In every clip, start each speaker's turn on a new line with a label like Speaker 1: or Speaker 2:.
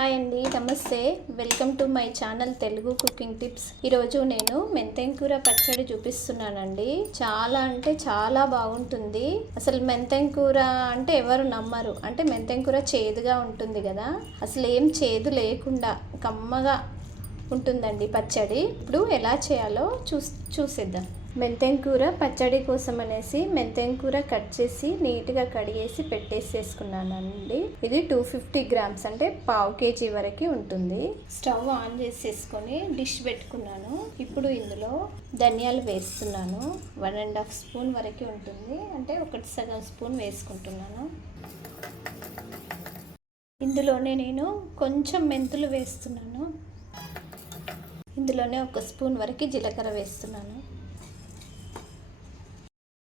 Speaker 1: Hi అండి నమస్తే. Welcome to my channel Telugu cooking tips. ఈరోజు నేను మెంతెంకూర పచ్చడి చూపిస్తున్నానండి. చాలా అంటే చాలా బాగుంటుంది. అసలు మెంతెం కూర అంటే ఎవరు నమ్మరు. అంటే మెంతెంకూర చేదుగా ఉంటుంది కదా. అసలు ఏం చేదు లేకుండా కమ్మగా ఉంటుందండి పచ్చడి. ఇప్పుడు ఎలా చేయాలో చూ చూసేద్దాం. మెంతెం కూర పచ్చడి కోసం అనేసి మెంతెం కూర కట్ చేసి నీట్గా కడిగేసి పెట్టేసేసుకున్నానండి. ఇది టూ ఫిఫ్టీ గ్రామ్స్ అంటే పావు కేజీ వరకు ఉంటుంది. స్టవ్ ఆన్ చేసేసుకొని డిష్ పెట్టుకున్నాను. ఇప్పుడు ఇందులో ధనియాలు వేస్తున్నాను. వన్ అండ్ హాఫ్ స్పూన్ వరకు ఉంటుంది. అంటే ఒకటి సగం స్పూన్ వేసుకుంటున్నాను. ఇందులోనే నేను కొంచెం మెంతులు వేస్తున్నాను. ఇందులోనే ఒక స్పూన్ వరకు జీలకర్ర వేస్తున్నాను.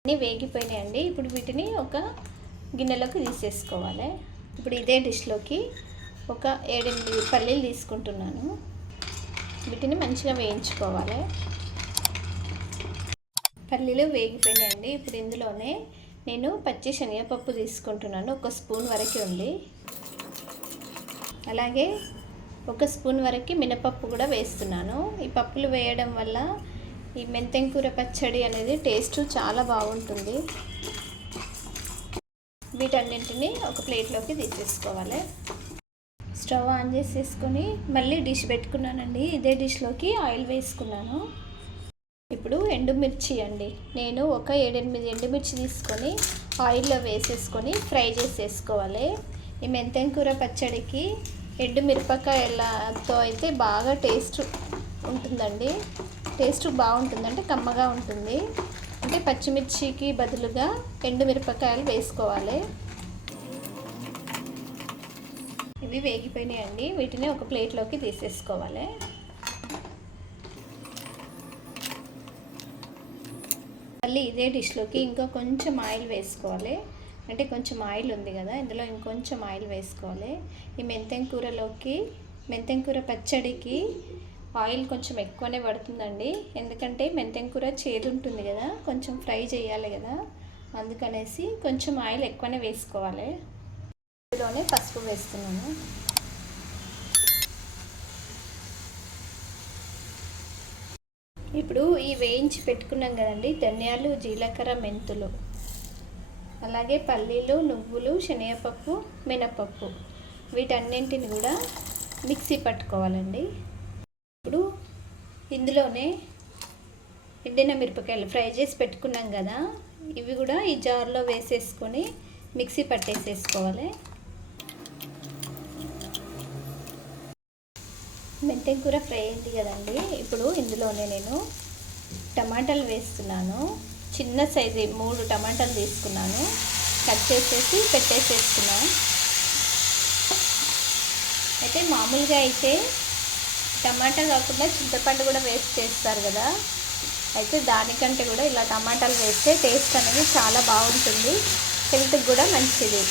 Speaker 1: అన్నీ వేగిపోయినాయండి. ఇప్పుడు వీటిని ఒక గిన్నెలోకి తీసేసుకోవాలి. ఇప్పుడు ఇదే డిష్లోకి ఒక ఏడెనిమిది పల్లీలు తీసుకుంటున్నాను. వీటిని మంచిగా వేయించుకోవాలి. పల్లీలు వేగిపోయినాయండి. ఇప్పుడు ఇందులోనే నేను పచ్చి శనగపప్పు తీసుకుంటున్నాను. ఒక స్పూన్ వరకు ఉంది. అలాగే ఒక స్పూన్ వరకు మినపప్పు కూడా వేస్తున్నాను. ఈ పప్పులు వేయడం వల్ల ఈ మెంతెం కూర పచ్చడి అనేది టేస్ట్ చాలా బాగుంటుంది. వీటన్నింటిని ఒక ప్లేట్లోకి తీసేసుకోవాలి. స్టవ్ ఆన్ చేసేసుకొని మళ్ళీ డిష్ పెట్టుకున్నానండి. ఇదే డిష్లోకి ఆయిల్ వేసుకున్నాను. ఇప్పుడు ఎండుమిర్చి అండి. నేను ఒక ఏడెనిమిది ఎండుమిర్చి తీసుకొని ఆయిల్లో వేసేసుకొని ఫ్రై చేసేసుకోవాలి. ఈ మెంతెం కూర పచ్చడికి ఎండు మిరపకాయలతో అయితే బాగా టేస్ట్ ఉంటుందండి. టేస్ట్ బాగుంటుంది అంటే కమ్మగా ఉంటుంది. అంటే పచ్చిమిర్చికి బదులుగా ఎండుమిరపకాయలు వేసుకోవాలి. ఇవి వేగిపోయినాయండి. వీటిని ఒక ప్లేట్లోకి తీసేసుకోవాలి. మళ్ళీ ఇదే డిష్లోకి ఇంకా కొంచెం ఆయిల్ వేసుకోవాలి. అంటే కొంచెం ఆయిల్ ఉంది కదా ఇందులో ఇంకొంచెం ఆయిల్ వేసుకోవాలి. ఈ మెంతెం కూరలోకి మెంతెం కూర పచ్చడికి ఆయిల్ కొంచెం ఎక్కువనే పడుతుందండి. ఎందుకంటే మెంతెం కూర చేదు ఉంటుంది కదా కొంచెం ఫ్రై చేయాలి కదా. అందుకనేసి కొంచెం ఆయిల్ ఎక్కువనే వేసుకోవాలి. ఇందులోనే పసుపు వేస్తున్నాను. ఇప్పుడు ఈ వేయించి పెట్టుకున్నాం కదండి ధనియాలు జీలకర్ర మెంతులు. అలాగే పల్లీలు నువ్వులు శనగపప్పు మినపప్పు. వీటన్నింటిని కూడా మిక్సీ పట్టుకోవాలండి. ఇందులోనే ఎండిన మిరపకాయలు ఫ్రై చేసి పెట్టుకున్నాం కదా ఇవి కూడా ఈ జార్లో వేసేసుకొని మిక్సీ పట్టేసేసుకోవాలి. మెంతెం కూర ఫ్రై అయింది కదండి ఇప్పుడు ఇందులోనే నేను టమాటాలు వేస్తున్నాను. చిన్న సైజు మూడు టమాటాలు తీసుకున్నాను కట్ చేసేసి పెట్టేసేసుకున్నాను అయితే మామూలుగా అయితే టమాటా కాకుండా చింతపండు కూడా వేస్ట్ చేస్తారు కదా. అయితే దానికంటే కూడా ఇలా టమాటాలు వేస్తే టేస్ట్ అనేది చాలా బాగుంటుంది. హెల్త్కి కూడా మంచిది.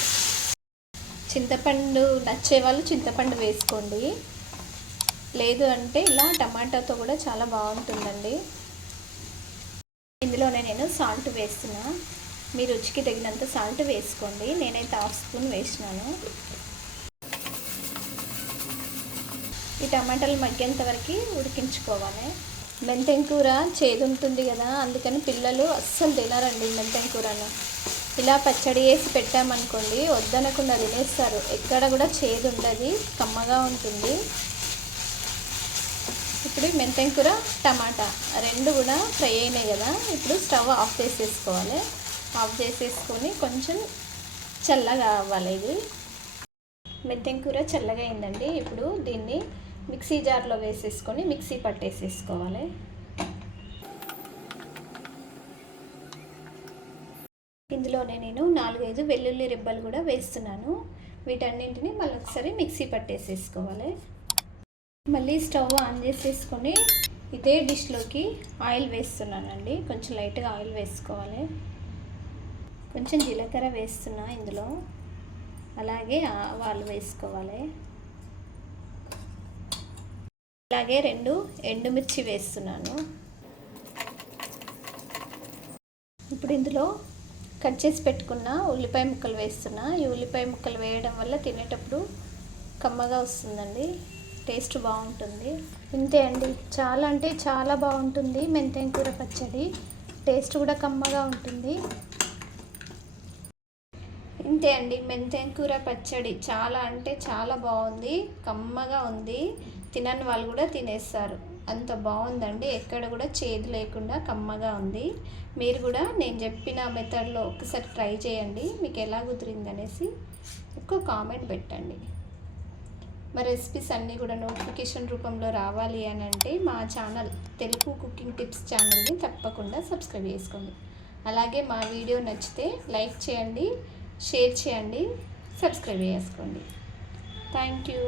Speaker 1: చింతపండు నచ్చే వాళ్ళు చింతపండు వేసుకోండి. లేదు అంటే ఇలా టమాటాతో కూడా చాలా బాగుంటుందండి. ఇందులోనే నేను సాల్ట్ వేస్తున్నా. మీ రుచికి తగినంత సాల్ట్ వేసుకోండి. నేనైతే హాఫ్ స్పూన్ వేసినాను. ఈ టమాటాలు మగ్గేంత వరకు ఉడికించుకోవాలి. మెంతెం కూర చేదు ఉంటుంది కదా అందుకని పిల్లలు అస్సలు తినరండి మెంతెం కూరను. ఇలా పచ్చడి వేసి పెట్టామనుకోండి వద్దనకుండా తినేస్తారు. ఎక్కడ కూడా చేదు ఉండదు కమ్మగా ఉంటుంది. ఇప్పుడు మెంతెం కూర టమాటా రెండు కూడా ఫ్రై అయినాయి కదా ఇప్పుడు స్టవ్ ఆఫ్ చేసేసుకోవాలి. ఆఫ్ చేసేసుకొని కొంచెం చల్లగా అవ్వాలి ఇది. మెంతెం కూర చల్లగా అయిందండి. ఇప్పుడు దీన్ని మిక్సీ జార్లో వేసేసుకొని మిక్సీ పట్టేసేసుకోవాలి. ఇందులోనే నేను నాలుగైదు వెల్లుల్లి రిబ్బలు కూడా వేస్తున్నాను. వీటన్నింటిని మళ్ళీ ఒకసారి మిక్సీ పట్టేసేసుకోవాలి. మళ్ళీ స్టవ్ ఆన్ చేసేసుకొని ఇదే డిష్లోకి ఆయిల్ వేస్తున్నానండి. కొంచెం లైట్గా ఆయిల్ వేసుకోవాలి. కొంచెం జీలకర్ర వేస్తున్నా ఇందులో. అలాగే ఆవాలు వేసుకోవాలి. అలాగే రెండు ఎండుమిర్చి వేస్తున్నాను. ఇప్పుడు ఇందులో కట్ చేసి పెట్టుకున్న ఉల్లిపాయ ముక్కలు వేస్తున్నా. ఈ ఉల్లిపాయ ముక్కలు వేయడం వల్ల తినేటప్పుడు కమ్మగా వస్తుందండి. టేస్ట్ బాగుంటుంది. ఇంతే అండి. చాలా అంటే చాలా బాగుంటుంది. మెంతెం కూర పచ్చడి. టేస్ట్ కూడా కమ్మగా ఉంటుంది. ఇంతే అండి. మెంతెం కూర పచ్చడి. చాలా అంటే చాలా బాగుంది. కమ్మగా ఉంది. తినని వాళ్ళు కూడా తినేస్తారు. అంత బాగుందండి. ఎక్కడ కూడా చేదు లేకుండా కమ్మగా ఉంది. మీరు కూడా నేను చెప్పిన మెథడ్లో ఒకసారి ట్రై చేయండి. మీకు ఎలా కుదిరింది అనేసి ఒక కామెంట్ పెట్టండి. మా రెసిపీస్ అన్నీ కూడా నోటిఫికేషన్ రూపంలో రావాలి అని అంటే మా ఛానల్ తెలుగు కుకింగ్ టిప్స్ ఛానల్ని తప్పకుండా సబ్స్క్రైబ్ చేసుకోండి. అలాగే మా వీడియో నచ్చితే లైక్ చేయండి షేర్ చేయండి సబ్స్క్రైబ్ చేసుకోండి. Thank you.